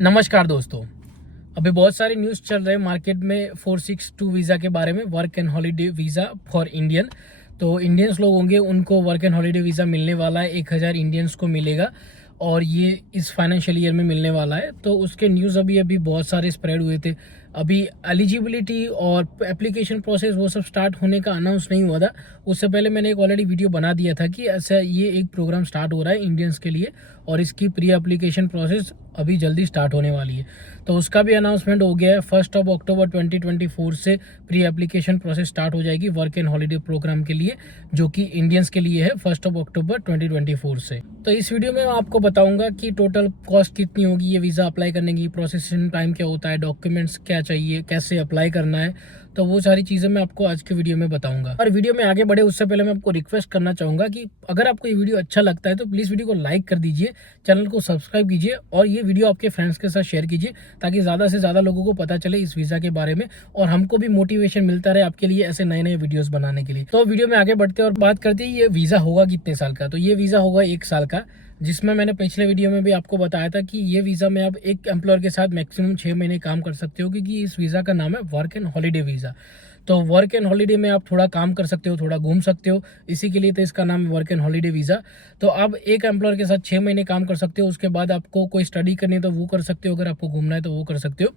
नमस्कार दोस्तों। अभी बहुत सारे न्यूज़ चल रहे हैं मार्केट में 462 वीज़ा के बारे में, work and holiday visa for Indian. तो इंडियंस लोग होंगे उनको वर्क एंड हॉलीडे वीज़ा मिलने वाला है, 1000 इंडियंस को मिलेगा और ये इस फाइनेंशियल ईयर में मिलने वाला है। तो उसके न्यूज़ अभी अभी बहुत सारे स्प्रेड हुए थे। अभी एलिजिबिलिटी और एप्लीकेशन प्रोसेस वो सब स्टार्ट होने का अनाउंस नहीं हुआ था। उससे पहले मैंने एक ऑलरेडी वीडियो बना दिया था कि ऐसा ये एक प्रोग्राम स्टार्ट हो रहा है इंडियंस के लिए और इसकी प्री एप्लीकेशन प्रोसेस अभी जल्दी स्टार्ट होने वाली है। तो उसका भी अनाउंसमेंट हो गया है। 1 अक्टूबर 2024 से प्री एप्लीकेशन प्रोसेस स्टार्ट हो जाएगी वर्क एंड हॉलीडे प्रोग्राम के लिए, जो कि इंडियंस के लिए है 1 अक्टूबर 2024 से। तो इस वीडियो में मैं आपको बताऊंगा कि टोटल कॉस्ट कितनी होगी, ये वीज़ा अप्लाई करने की, प्रोसेसिंग टाइम क्या होता है, डॉक्यूमेंट्स क्या चाहिए, कैसे अप्लाई करना है। तो वो सारी चीज़ें मैं आपको आज के वीडियो में बताऊंगा। और वीडियो में आगे बढ़े उससे पहले मैं आपको रिक्वेस्ट करना चाहूँगा कि अगर आपको ये वीडियो अच्छा लगता है तो प्लीज़ वीडियो को लाइक कर दीजिए, चैनल को सब्सक्राइब कीजिए और ये वीडियो आपके फ्रेंड्स के साथ शेयर कीजिए ताकि ज़्यादा से ज़्यादा लोगों को पता चले इस वीज़ा के बारे में और हमको भी मोटिवेशन मिलता रहे आपके लिए ऐसे नए नए वीडियोस बनाने के लिए। तो वीडियो में आगे बढ़ते हैं और बात करते हैं ये वीज़ा होगा कितने साल का। तो ये वीज़ा होगा 1 साल का, जिसमें मैंने पिछले वीडियो में भी आपको बताया था कि ये वीज़ा में आप एक एम्प्लॉयर के साथ मैक्सिमम 6 महीने काम कर सकते हो, क्योंकि इस वीज़ा का नाम है वर्क एंड हॉलीडे वीज़ा। तो वर्क एंड हॉलीडे में आप थोड़ा काम कर सकते हो, थोड़ा घूम सकते हो, इसी के लिए तो इसका नाम है वर्क एंड हॉलीडे वीज़ा। तो आप एक एम्प्लॉयर के साथ 6 महीने काम कर सकते हो, उसके बाद आपको कोई स्टडी करनी है तो वो कर सकते हो, अगर आपको घूमना है तो वो कर सकते हो।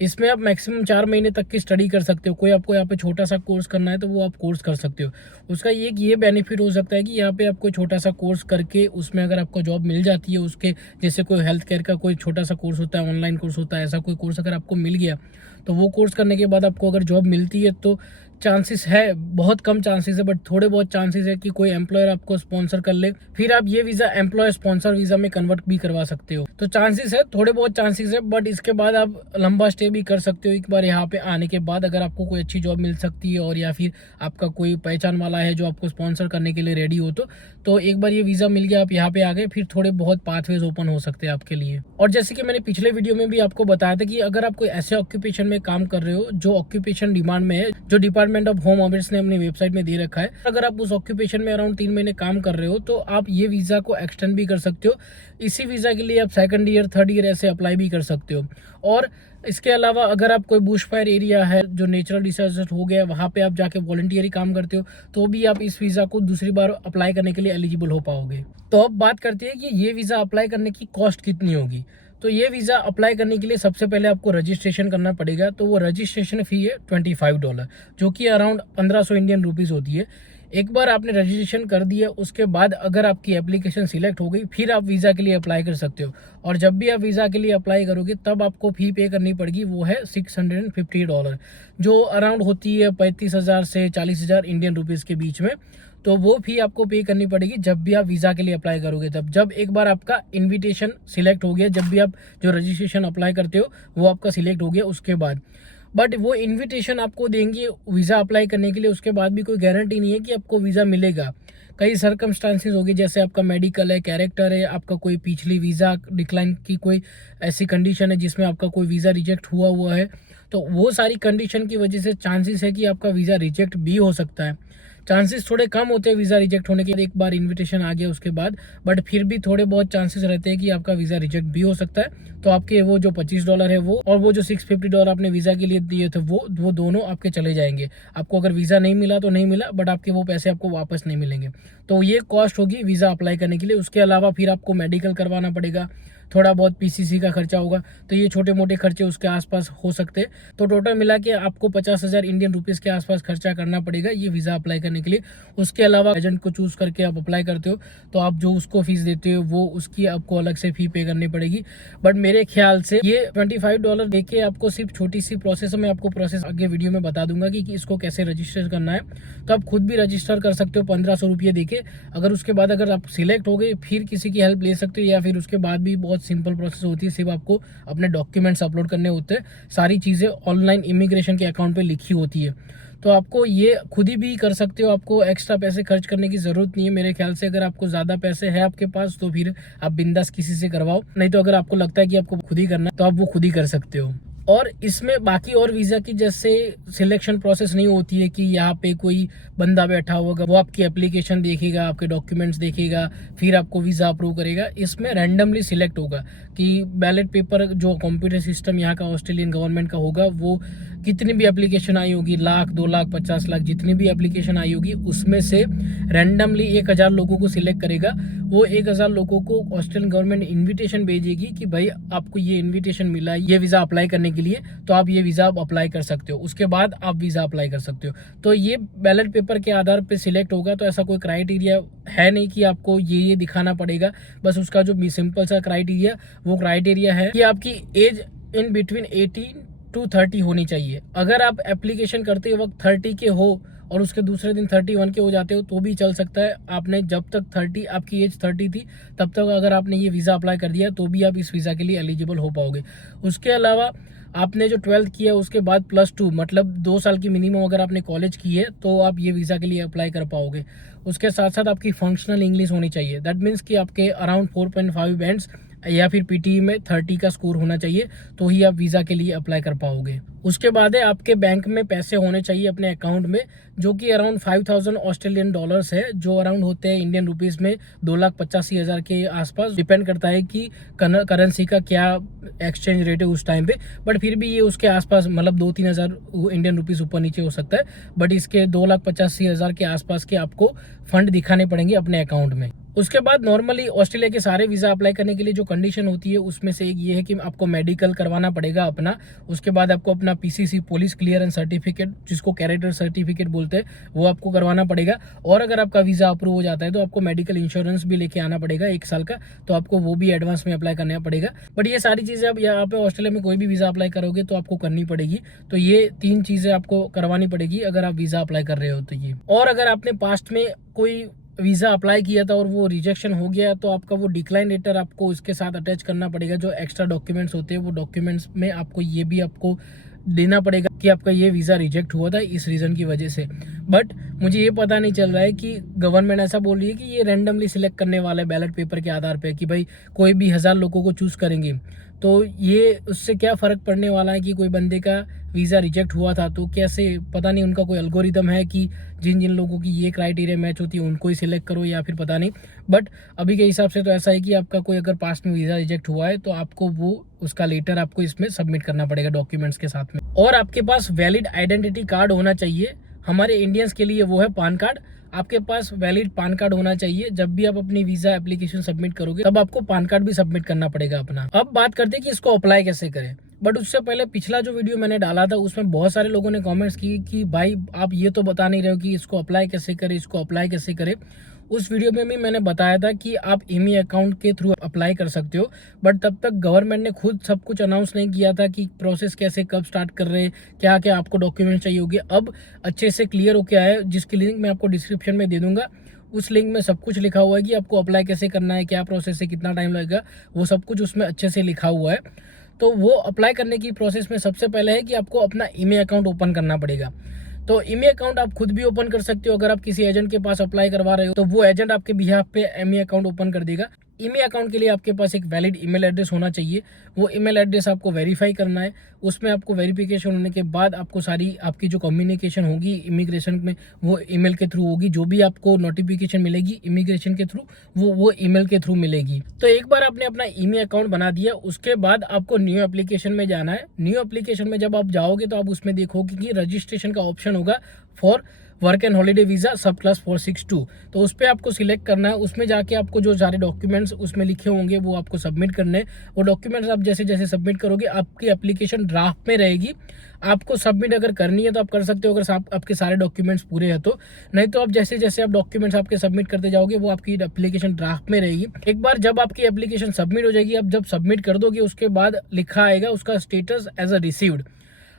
इसमें आप मैक्सिमम 4 महीने तक की स्टडी कर सकते हो। कोई आपको यहाँ पे छोटा सा कोर्स करना है तो वो आप कोर्स कर सकते हो। उसका ये बेनिफिट हो सकता है कि यहाँ पे आपको छोटा सा कोर्स करके उसमें अगर आपको जॉब मिल जाती है, उसके जैसे कोई हेल्थ केयर का कोई छोटा सा कोर्स होता है, ऑनलाइन कोर्स होता है, ऐसा कोई कोर्स अगर आपको मिल गया तो वो कोर्स करने के बाद आपको अगर जॉब मिलती है तो चांसेस है, बहुत कम चांसेस है बट थोड़े बहुत चांसेस है कि कोई एम्प्लॉयर आपको स्पॉन्सर कर ले, फिर आप ये वीज़ा एम्प्लॉयर स्पॉन्सर वीज़ा में कन्वर्ट भी करवा सकते हो। तो चांसेस है, थोड़े बहुत चांसेस है, बट इसके बाद आप लंबा स्टे भी कर सकते हो। एक बार यहाँ पे आने के बाद अगर आपको कोई अच्छी जॉब मिल सकती है और या फिर आपका कोई पहचान वाला है जो आपको स्पॉन्सर करने के लिए रेडी हो तो एक बार ये वीज़ा मिल गया, आप यहाँ पे आ गए, फिर थोड़े बहुत पाथवेज ओपन हो सकते हैं आपके लिए। और जैसे कि मैंने पिछले वीडियो में भी आपको बताया था कि अगर आप कोई ऐसे ऑक्यूपेशन में काम कर रहे हो जो ऑक्यूपेशन डिमांड में है, जो डिपार्टमेंट ऑफ होम अफेयर्स ने अपनी वेबसाइट में दे रखा है, अगर आप उस ऑक्यूपेशन में अराउंड 3 महीने काम कर रहे हो तो आप ये वीज़ा को एक्सटेंड भी कर सकते हो। इसी वीज़ा के लिए आप 2nd ईयर 3rd ईयर ऐसे अप्लाई भी कर सकते हो। और इसके अलावा अगर आप कोई बुश फायर एरिया है, जो नेचुरल डिजास्टर हो गया, वहाँ पे आप जाके वॉलंटियरी काम करते हो तो भी आप इस वीज़ा को दूसरी बार अप्लाई करने के लिए एलिजिबल हो पाओगे। तो अब बात करते हैं कि ये वीज़ा अप्लाई करने की कॉस्ट कितनी होगी। तो ये वीज़ा अप्लाई करने के लिए सबसे पहले आपको रजिस्ट्रेशन करना पड़ेगा। तो वो रजिस्ट्रेशन फ़ी है $25, जो कि अराउंड 1500 इंडियन रुपीज़ होती है। एक बार आपने रजिस्ट्रेशन कर दिया उसके बाद अगर आपकी एप्लीकेशन सिलेक्ट हो गई फिर आप वीज़ा के लिए अप्लाई कर सकते हो। और जब भी आप वीज़ा के लिए अप्लाई करोगे तब आपको फ़ी पे करनी पड़ेगी, वो है $650, जो अराउंड होती है 35,000 से 40,000 इंडियन रुपीज़ के बीच में। तो वो फ़ी आपको पे करनी पड़ेगी जब भी आप वीज़ा के लिए अप्लाई करोगे तब। जब एक बार आपका इन्विटेशन सिलेक्ट हो गया, जब भी आप जो रजिस्ट्रेशन अप्लाई करते हो वो आपका सिलेक्ट हो गया उसके बाद। बट वो इन्विटेशन आपको देंगे वीज़ा अप्लाई करने के लिए, उसके बाद भी कोई गारंटी नहीं है कि आपको वीज़ा मिलेगा। कई सर्कमस्टांसेस होगी, जैसे आपका मेडिकल है, कैरेक्टर है, आपका कोई पिछली वीज़ा डिक्लाइन की कोई ऐसी कंडीशन है जिसमें आपका कोई वीज़ा रिजेक्ट हुआ है, तो वो सारी कंडीशन की वजह से चांसेस है कि आपका वीज़ा रिजेक्ट भी हो सकता है। चांसेस थोड़े कम होते हैं वीज़ा रिजेक्ट होने के, एक बार इन्विटेशन आ गया उसके बाद, बट फिर भी थोड़े बहुत चांसेस रहते हैं कि आपका वीज़ा रिजेक्ट भी हो सकता है। तो आपके वो जो $25 है वो और वो जो $650 आपने वीज़ा के लिए दिए थे वो दोनों आपके चले जाएंगे। आपको अगर वीज़ा नहीं मिला तो नहीं मिला, बट आपके वो पैसे आपको वापस नहीं मिलेंगे। तो ये कॉस्ट होगी वीज़ा अप्लाई करने के लिए। उसके अलावा फिर आपको मेडिकल करवाना पड़ेगा, थोड़ा बहुत पीसीसी का खर्चा होगा, तो ये छोटे मोटे खर्चे उसके आसपास हो सकते हैं। तो टोटल मिला के आपको 50,000 इंडियन रुपीज़ के आसपास खर्चा करना पड़ेगा ये वीज़ा अप्लाई करने के लिए। उसके अलावा एजेंट को चूज़ करके आप अप्लाई करते हो तो आप जो उसको फीस देते हो वो उसकी आपको अलग से फ़ी पे करनी पड़ेगी। बट मेरे ख्याल से ये $25 देके आपको सिर्फ छोटी सी प्रोसेस, मैं आपको प्रोसेस आगे वीडियो में बता दूंगा कि इसको कैसे रजिस्टर करना है। तो आप खुद भी रजिस्टर कर सकते हो 1500 रुपये देके। अगर उसके बाद अगर आप सिलेक्ट हो गए फिर किसी की हेल्प ले सकते हो, या फिर उसके बाद भी बहुत सिंपल प्रोसेस होती है, सिर्फ आपको अपने डॉक्यूमेंट्स अपलोड करने होते हैं। सारी चीज़ें ऑनलाइन इमिग्रेशन के अकाउंट पे लिखी होती है, तो आपको ये खुद ही भी कर सकते हो। आपको एक्स्ट्रा पैसे खर्च करने की ज़रूरत नहीं है मेरे ख्याल से। अगर आपको ज़्यादा पैसे है आपके पास तो फिर आप बिंदास किसी से करवाओ, नहीं तो अगर आपको लगता है कि आपको खुद ही करना है तो आप वो खुद ही कर सकते हो। और इसमें बाकी और वीज़ा की जैसे सिलेक्शन प्रोसेस नहीं होती है कि यहाँ पे कोई बंदा बैठा होगा, वो आपकी एप्लीकेशन देखेगा, आपके डॉक्यूमेंट्स देखेगा, फिर आपको वीज़ा अप्रूव करेगा। इसमें रैंडमली सिलेक्ट होगा कि बैलेट पेपर जो कंप्यूटर सिस्टम यहाँ का ऑस्ट्रेलियन गवर्नमेंट का होगा, वो कितनी भी एप्लीकेशन आई होगी, 1,00,000, 2,00,000, 50,00,000 जितनी भी एप्लीकेशन आई होगी, उसमें से रैंडमली 1,000 लोगों को सिलेक्ट करेगा। वो 1,000 लोगों को ऑस्ट्रेलियन गवर्नमेंट इन्विटेशन भेजेगी कि भाई आपको ये इन्विटेशन मिला है ये वीज़ा अप्लाई करने के लिए, तो आप ये वीज़ा अप्लाई कर सकते हो, उसके बाद आप वीज़ा अप्लाई कर सकते हो। तो ये बैलेट पेपर के आधार पे सिलेक्ट होगा। तो ऐसा कोई क्राइटेरिया है नहीं कि आपको ये दिखाना पड़ेगा। बस उसका जो सिंपल सा क्राइटेरिया, वो क्राइटेरिया है कि आपकी एज इन बिटवीन 18 to 30 होनी चाहिए। अगर आप एप्लीकेशन करते वक्त 30 के हो और उसके दूसरे दिन 31 के हो जाते हो तो भी चल सकता है। आपने जब तक 30 आपकी एज 30 थी तब तक अगर आपने ये वीज़ा अप्लाई कर दिया तो भी आप इस वीज़ा के लिए एलिजिबल हो पाओगे। उसके अलावा आपने जो 12th किया उसके बाद +2 मतलब 2 साल की मिनिमम अगर आपने कॉलेज की है तो आप ये वीज़ा के लिए अप्लाई कर पाओगे। उसके साथ साथ आपकी फंक्शनल इंग्लिश होनी चाहिए। दैट मीन्स कि आपके अराउंड 4.5 बैंड्स या फिर पीटी में 30 का स्कोर होना चाहिए, तो ही आप वीज़ा के लिए अप्लाई कर पाओगे। उसके बाद है आपके बैंक में पैसे होने चाहिए अपने अकाउंट में, जो कि अराउंड 5,000 ऑस्ट्रेलियन डॉलर्स है, जो अराउंड होते हैं इंडियन रुपीस में 2,85,000 के आसपास। डिपेंड करता है कि करेंसी का क्या एक्सचेंज रेट है उस टाइम पे, बट फिर भी ये उसके आसपास मतलब 2-3 हज़ार इंडियन रुपीस ऊपर नीचे हो सकता है। बट इसके 2,85,000 के आसपास के आपको फंड दिखाने पड़ेंगे अपने अकाउंट में। उसके बाद नॉर्मली ऑस्ट्रेलिया के सारे वीज़ा अप्लाई करने के लिए जो कंडीशन होती है उसमें से एक ये है कि आपको मेडिकल करवाना पड़ेगा अपना। उसके बाद आपको अपना पीसीसी पुलिस क्लियरेंस सर्टिफिकेट, जिसको कैरेक्टर सर्टिफिकेट बोलते हैं, वो आपको करवाना पड़ेगा। और अगर आपका वीज़ा अप्रूव हो जाता है तो आपको मेडिकल इंश्योरेंस भी लेके आना पड़ेगा 1 साल का, तो आपको वो भी एडवांस में अप्लाई करना पड़ेगा। बट ये सारी चीज़ें अब यहाँ पे ऑस्ट्रेलिया में कोई भी वीज़ा अप्लाई करोगे तो आपको करनी पड़ेगी। तो ये 3 चीज़ें आपको करवानी पड़ेगी अगर आप वीज़ा अप्लाई कर रहे हो तो ये। और अगर आपने पास्ट में कोई वीज़ा अप्लाई किया था और वो रिजेक्शन हो गया तो आपका वो डिक्लाइन लेटर आपको उसके साथ अटैच करना पड़ेगा। जो एक्स्ट्रा डॉक्यूमेंट्स होते हैं वो डॉक्यूमेंट्स में आपको ये भी आपको देना पड़ेगा कि आपका ये वीज़ा रिजेक्ट हुआ था इस रीज़न की वजह से। बट मुझे ये पता नहीं चल रहा है कि गवर्नमेंट ऐसा बोल रही है कि ये रैंडमली सिलेक्ट करने वाला है बैलेट पेपर के आधार पे, कि भाई कोई भी 1,000 लोगों को चूज़ करेंगे। तो ये उससे क्या फ़र्क पड़ने वाला है कि कोई बंदे का वीज़ा रिजेक्ट हुआ था तो कैसे, पता नहीं उनका कोई एल्गोरिदम है कि जिन जिन लोगों की ये क्राइटेरिया मैच होती है उनको ही सिलेक्ट करो या फिर पता नहीं। बट अभी के हिसाब से तो ऐसा है कि आपका कोई अगर पास्ट में वीज़ा रिजेक्ट हुआ है तो आपको वो उसका लेटर आपको इसमें सबमिट करना पड़ेगा डॉक्यूमेंट्स के साथ में। और आपके पास वैलिड आइडेंटिटी कार्ड होना चाहिए। हमारे इंडियंस के लिए वो है पैन कार्ड। आपके पास वैलिड पैन कार्ड होना चाहिए। जब भी आप अपनी वीज़ा एप्लीकेशन सबमिट करोगे तब आपको पैन कार्ड भी सबमिट करना पड़ेगा अपना। अब बात करते हैं कि इसको अप्लाई कैसे करें। बट उससे पहले पिछला जो वीडियो मैंने डाला था उसमें बहुत सारे लोगों ने कमेंट्स की कि भाई आप ये तो बता नहीं रहे हो कि इसको अप्लाई कैसे करें, इसको अप्लाई कैसे करें। उस वीडियो में भी मैंने बताया था कि आप ईमी अकाउंट के थ्रू अप्लाई कर सकते हो, बट तब तक गवर्नमेंट ने खुद सब कुछ अनाउंस नहीं किया था कि प्रोसेस कैसे कब स्टार्ट कर रहे हैं, क्या क्या आपको डॉक्यूमेंट चाहिए होंगे। अब अच्छे से क्लियर होके आया है, जिसकी लिंक मैं आपको डिस्क्रिप्शन में दे दूंगा। उस लिंक में सब कुछ लिखा हुआ है कि आपको अप्लाई कैसे करना है, क्या प्रोसेस है, कितना टाइम लगेगा, वो सब कुछ उसमें अच्छे से लिखा हुआ है। तो वो अप्लाई करने की प्रोसेस में सबसे पहले है कि आपको अपना ईमेल अकाउंट ओपन करना पड़ेगा। तो ईमेल अकाउंट आप खुद भी ओपन कर सकते हो। अगर आप किसी एजेंट के पास अप्लाई करवा रहे हो तो वो एजेंट आपके बिहाफ पे ईमेल अकाउंट ओपन कर देगा। ईमेल अकाउंट के लिए आपके पास एक वैलिड ईमेल एड्रेस होना चाहिए। वो ईमेल एड्रेस आपको वेरीफाई करना है। उसमें आपको वेरिफिकेशन होने के बाद आपको सारी आपकी जो कम्युनिकेशन होगी इमिग्रेशन में वो ईमेल के थ्रू होगी। जो भी आपको नोटिफिकेशन मिलेगी इमिग्रेशन के थ्रू वो ईमेल के थ्रू मिलेगी। तो एक बार आपने अपना ईमेल अकाउंट बना दिया, उसके बाद आपको न्यू एप्लीकेशन में जाना है। न्यू एप्लीकेशन में जब आप जाओगे तो आप उसमें देखोगे कि रजिस्ट्रेशन का ऑप्शन होगा for work and holiday visa सब क्लास 462। तो उस पर आपको सिलेक्ट करना है। उसमें जाके आपको जो सारे डॉक्यूमेंट्स उसमें लिखे होंगे वो आपको सबमिट करने हैं। वो डॉक्यूमेंट्स आप जैसे जैसे सबमिट करोगे आपकी एप्लीकेशन ड्राफ्ट में रहेगी। आपको सबमिट अगर करनी है तो आप कर सकते हो अगर आपके सारे डॉक्यूमेंट्स पूरे हैं तो। नहीं तो आप जैसे जैसे आप डॉक्यूमेंट्स आपके सबमिट करते जाओगे वो आपकी एप्लीकेशन ड्राफ्ट में रहेगी। एक बार जब आपकी एप्लीकेशन सबमिट हो जाएगी, आप जब सबमिट कर दोगे उसके बाद लिखा आएगा उसका स्टेटस एज अ रिसीव्ड।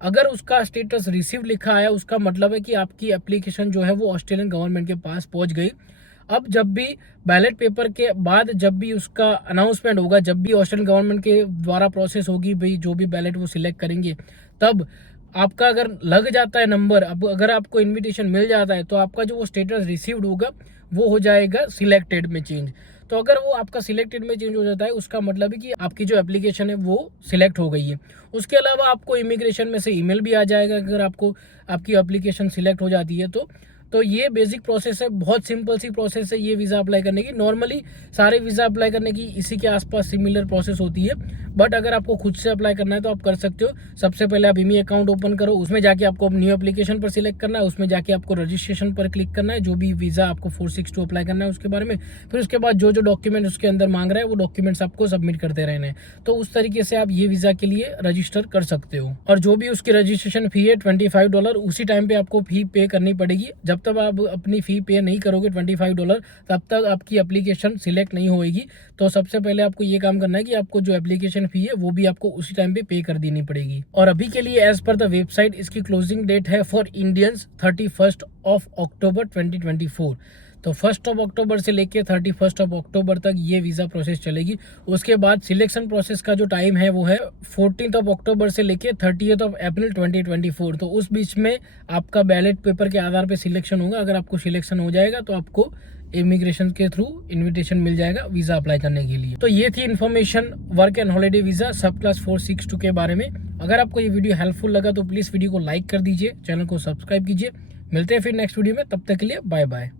अगर उसका स्टेटस रिसीव लिखा है उसका मतलब है कि आपकी एप्लीकेशन जो है वो ऑस्ट्रेलियन गवर्नमेंट के पास पहुंच गई। अब जब भी बैलेट पेपर के बाद जब भी उसका अनाउंसमेंट होगा, जब भी ऑस्ट्रेलियन गवर्नमेंट के द्वारा प्रोसेस होगी, भाई जो भी बैलेट वो सिलेक्ट करेंगे, तब आपका अगर लग जाता है नंबर, अब अगर आपको इन्विटेशन मिल जाता है तो आपका जो वो स्टेटस रिसीव्ड होगा वो हो जाएगा सिलेक्टेड में चेंज। तो अगर वो आपका सिलेक्टेड में चेंज हो जाता है, उसका मतलब है कि आपकी जो एप्लीकेशन है वो सिलेक्ट हो गई है। उसके अलावा आपको इमिग्रेशन में से ईमेल भी आ जाएगा अगर आपको आपकी एप्लीकेशन सिलेक्ट हो जाती है तो ये बेसिक प्रोसेस है, बहुत सिंपल सी प्रोसेस है ये वीज़ा अप्लाई करने की। नॉर्मली सारे वीज़ा अप्लाई करने की इसी के आसपास सिमिलर प्रोसेस होती है, बट अगर आपको खुद से अप्लाई करना है तो आप कर सकते हो। सबसे पहले आप ईमी अकाउंट ओपन करो, उसमें जाके आपको न्यू एप्लीकेशन पर सिलेक्ट करना है, उसमें जाके आपको रजिस्ट्रेशन पर क्लिक करना है, जो भी वीज़ा आपको 462 अप्लाई करना है उसके बारे में। फिर उसके बाद जो जो डॉक्यूमेंट उसके अंदर मांग रहा है वो डॉक्यूमेंट्स आपको सबमिट करते रहने हैं। तो उस तरीके से आप ये वीज़ा के लिए रजिस्टर कर सकते हो। और जो भी उसकी रजिस्ट्रेशन फ़ी है $25, उसी टाइम पे आपको फ़ी पे करनी पड़ेगी। जब तक आप अपनी फ़ी पे नहीं करोगे $25, तब तक आपकी एप्लीकेशन सिलेक्ट नहीं होएगी। तो सबसे पहले आपको ये काम करना है कि आपको जो एप्लीकेशन फ़ी है वो भी आपको उसी टाइम पे कर देनी पड़ेगी। और अभी के लिए एज पर द वेबसाइट इसकी क्लोजिंग डेट है फॉर इंडियंस 31 अक्टूबर 2024। तो 1 अक्टूबर से लेके 31 अक्टूबर तक ये वीज़ा प्रोसेस चलेगी। उसके बाद सिलेक्शन प्रोसेस का जो टाइम है वो है 14 अक्टूबर से लेके 30 अप्रैल 2024। तो उस बीच में आपका बैलेट पेपर के आधार पे सिलेक्शन होगा। अगर आपको सिलेक्शन हो जाएगा तो आपको इमिग्रेशन के थ्रू इनविटेशन मिल जाएगा वीज़ा अप्लाई करने के लिए। तो ये थी information work and holiday visa सब क्लास 462 के बारे में। अगर आपको ये वीडियो हेल्पफुल लगा तो प्लीज़ वीडियो को लाइक कर दीजिए, चैनल को सब्सक्राइब कीजिए। मिलते हैं फिर नेक्स्ट वीडियो में, तब तक के लिए बाय बाय।